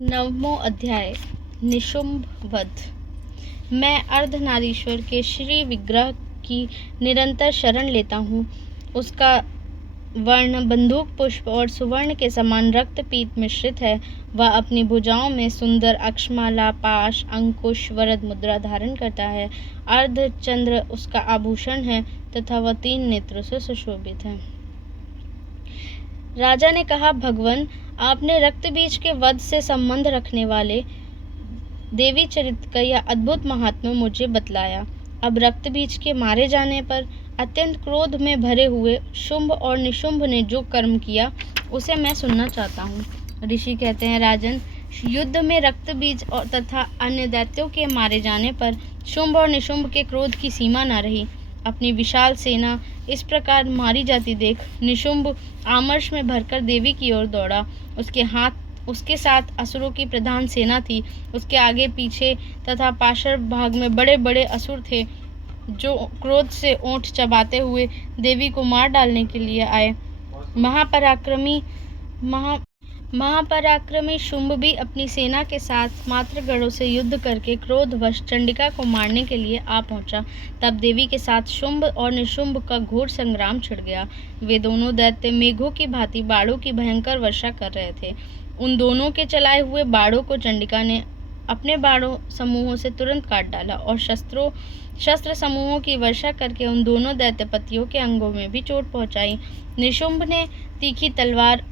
नवमो अध्याय निशुंभ वध। मैं अर्धनारीश्वर के श्री विग्रह की निरंतर शरण लेता हूँ। उसका वर्ण बंदूक पुष्प और सुवर्ण के समान रक्तपीत मिश्रित है। वह अपनी भुजाओं में सुंदर अक्षमाला, पाश, अंकुश, वरद मुद्रा धारण करता है। अर्धचंद्र उसका आभूषण है तथा वह 3 नेत्रों से सुशोभित है। राजा ने कहा, भगवन, आपने रक्तबीज के वध से संबंध रखने वाले देवी चरित्र का यह अद्भुत महात्म्य मुझे बतलाया। अब रक्तबीज के मारे जाने पर अत्यंत क्रोध में भरे हुए शुंभ और निशुंभ ने जो कर्म किया उसे मैं सुनना चाहता हूँ। ऋषि कहते हैं, राजन, युद्ध में रक्तबीज और तथा अन्य दैत्यों के मारे जाने पर शुंभ और निशुंभ के क्रोध की सीमा न रही। अपनी विशाल सेना इस प्रकार मारी जाती देख निशुंभ आमर्ष में भरकर देवी की ओर दौड़ा। उसके साथ असुरों की प्रधान सेना थी। उसके आगे पीछे तथा पार्श्व भाग में बड़े बड़े असुर थे जो क्रोध से ओंठ चबाते हुए देवी को मार डालने के लिए आए। महापराक्रमी शुंभ भी अपनी सेना के साथ मात्र गढ़ों से युद्ध करके क्रोधवश चंडिका को मारने के लिए आ पहुंचा। तब देवी के साथ शुंभ और निशुंभ का घोर संग्राम छिड़ गया। वे दोनों दैत्य मेघों की भांति बाणों की भयंकर वर्षा कर रहे थे। उन दोनों के चलाए हुए बाणों को चंडिका ने अपने बाणों समूहों से तुरंत काट डाला और शस्त्र समूहों की वर्षा करके उन दोनों दैत्यपतियों के अंगों में भी चोट पहुंचाई। निशुंभ ने तीखी तलवार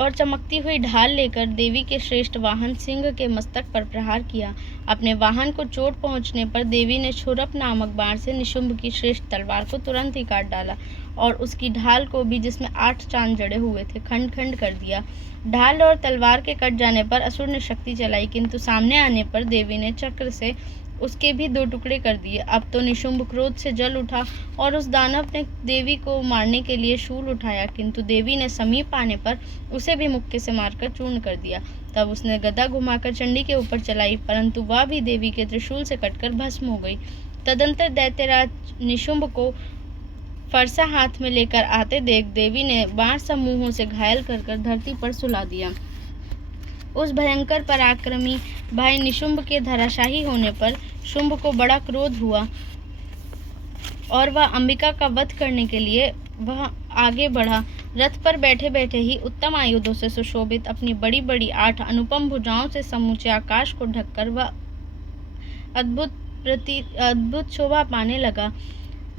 और चमकती हुई ढाल लेकर देवी के श्रेष्ठ वाहन सिंह के मस्तक पर प्रहार किया। अपने वाहन को चोट पहुंचने पर देवी ने छुरप नामक बाण से निशुंभ की श्रेष्ठ तलवार को तुरंत ही काट डाला और उसकी ढाल को भी, जिसमें 8 चांद जड़े हुए थे, खंड खंड कर दिया। ढाल और तलवार के कट जाने पर असुर ने शक्ति चलाई, किंतु सामने आने पर देवी ने चक्र से उसके भी 2 टुकड़े कर दिए। अब तो निशुंभ क्रोध से जल उठा और उस दानव ने देवी को मारने के लिए शूल उठाया, किंतु देवी ने समीप आने पर उसे भी मुक्के से मारकर चूर्ण कर दिया। तब उसने गदा घुमाकर चंडी के ऊपर चलाई, परंतु वह भी देवी के त्रिशूल से कटकर भस्म हो गई। तदंतर दैत्यराज निशुंभ को फरसा हाथ में लेकर आते देख देवी ने बाण समूहों से घायल कर धरती पर सुला दिया। उस भयंकर पराक्रमी भाई निशुंभ के धराशायी होने पर शुंभ को बड़ा क्रोध हुआ और वह अंबिका का वध करने के लिए वह आगे बढ़ा। रथ पर बैठे बैठे ही उत्तम आयुधों से सुशोभित अपनी बड़ी बड़ी 8 अनुपम भुजाओं से समूचे आकाश को ढककर वह अद्भुत शोभा पाने लगा।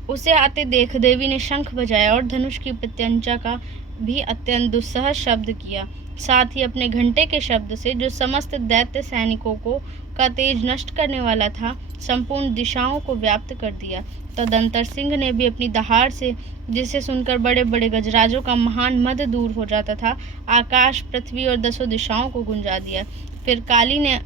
उसे आते देख देवी ने शंख बजाया और धनुष की प्रत्यंचा का भी अत्यंत दुस्सह शब्द किया। साथ ही अपने घंटे के शब्द से, जो समस्त दैत्य सैनिकों का तेज नष्ट करने वाला था, संपूर्ण दिशाओं को व्याप्त कर दिया। तदंतर सिंह ने भी अपनी दहाड़ से, जिसे सुनकर बड़े बड़े गजराजों का महान मद दूर हो जाता था, आकाश, पृथ्वी और 10 दिशाओं को गुंजा दिया। फिर काली ने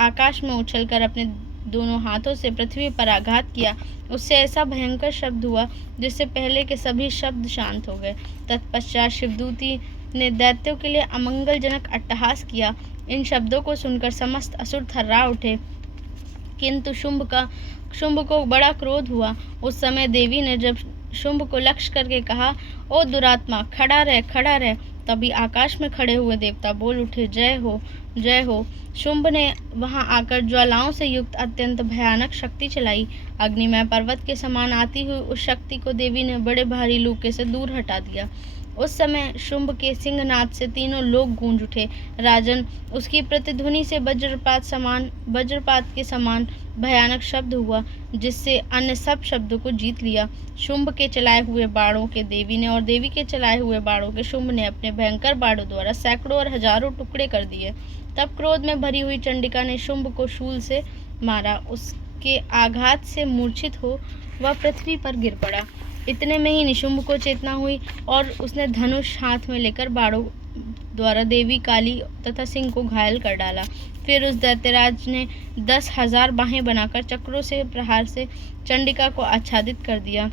आकाश में उछलकर अपने दोनों हाथों से पृथ्वी पर आघात किया। उससे ऐसा भयंकर शब्द हुआ जिससे पहले के सभी शब्द शांत हो गए। तत्पश्चात शिवदूती ने दैत्यों के लिए अमंगलजनक अट्टहास किया। इन शब्दों को सुनकर समस्त असुर थर्रा उठे, किंतु शुंभ को बड़ा क्रोध हुआ। उस समय देवी ने जब शुंभ को लक्ष्य करके कहा, ओ दुरात्मा, खड़ा रह, खड़ा रह। तभी आकाश में खड़े हुए देवता बोल उठे, जय हो, जय हो। शुंभ ने वहां आकर ज्वालाओं से युक्त अत्यंत भयानक शक्ति चलाई। अग्निमय पर्वत के समान आती हुई उस शक्ति को देवी ने बड़े भारी लूके से दूर हटा दिया। उस समय शुंभ के सिंहनाद से तीनों लोग गूंज उठे। राजन, उसकी प्रतिध्वनि से वज्रपात के समान भयानक शब्द हुआ, जिससे अन्य सब शब्दों को जीत लिया। शुंभ के चलाए हुए बाणों के देवी ने और देवी के चलाए हुए बाणों के शुंभ ने अपने भयंकर बाणों द्वारा सैकड़ों और हजारों टुकड़े कर दिए। तब क्रोध में भरी हुई चंडिका ने शुंभ को शूल से मारा। उसके आघात से मूर्छित हो वह पृथ्वी पर गिर पड़ा। इतने में ही निशुंभ को चेतना हुई और उसने धनुष हाथ में लेकर बाणों द्वारा देवी, काली तथा सिंह को घायल कर डाला। फिर उस दैत्यराज ने 10,000 बाहें बनाकर चक्रों से प्रहार से चंडिका को आच्छादित कर दिया।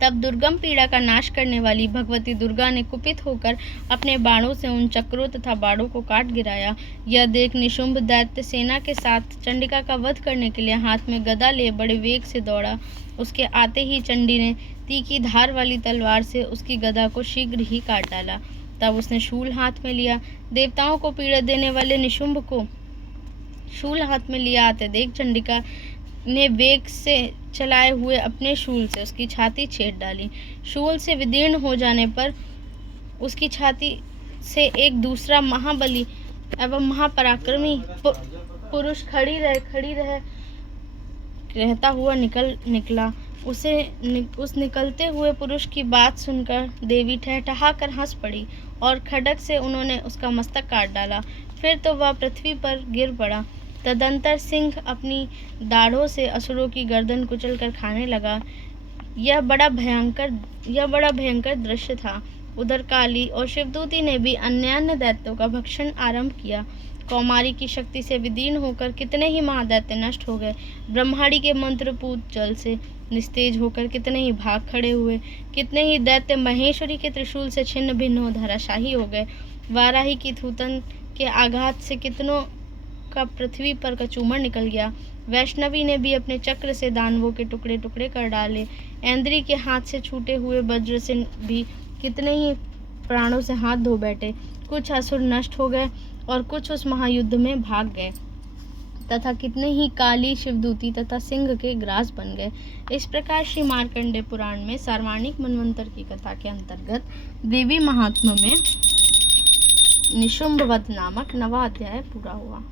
तब दुर्गम पीड़ा का नाश करने वाली भगवती दुर्गा ने कुपित होकर अपने बाणों से उन चक्रों तथा बाणों को काट गिराया। यह देख निशुंभ दैत्य सेना के साथ चंडिका का वध करने के लिए हाथ में गदा लिए बड़े वेग से दौड़ा। उसके आते ही चंडी ने तीखी धार वाली तलवार से उसकी गदा को शीघ्र ही काट डाला। तब उसने शूल हाथ में लिया। देवताओं को पीड़ा देने वाले निशुंभ को शूल हाथ में लिया आते देख चंडिका ने वेग से चलाए हुए अपने शूल से उसकी छाती छेद डाली। शूल से विदीर्ण हो जाने पर उसकी छाती से एक दूसरा महाबली एवं महापराक्रमी पुरुष रहता हुआ निकला। उस निकलते हुए पुरुष की बात सुनकर देवी ठहठहा कर हंस पड़ी और खड्ग से उन्होंने उसका मस्तक काट डाला। फिर तो वह पृथ्वी पर गिर पड़ा। तदंतर सिंह अपनी दाढ़ों से असुरों की गर्दन कुचल कर खाने लगा। यह बड़ा भयंकर दृश्य था। उधर काली और शिवदूती ने भी अन्यान्य दैत्यों का भक्षण आरंभ किया। कौमारी की शक्ति से विदीर्ण होकर कितने ही महादैत्य नष्ट हो गए। ब्रह्माणी के मंत्रपूत जल से निस्तेज होकर कितने ही भाग खड़े हुए। कितने ही दैत्य महेश्वरी के त्रिशूल से छिन्न भिन्न हो धराशाही हो गए। वाराही की थूथन के आघात से कितनों का पृथ्वी पर कचूमर निकल गया। वैष्णवी ने भी अपने चक्र से दानवों के टुकड़े टुकड़े कर डाले। ऐन्द्री के हाथ से छूटे हुए वज्र से भी कितने ही प्राणों से हाथ धो बैठे। कुछ असुर नष्ट हो गए और कुछ उस महायुद्ध में भाग गए तथा कितने ही काली, शिवदूती तथा सिंह के ग्रास बन गए। इस प्रकार श्री मार्कंडेय पुराण में सार्वणिक मनवंतर की कथा के अंतर्गत देवी महात्म्य में निशुंभवध नामक 9वां अध्याय पूरा हुआ।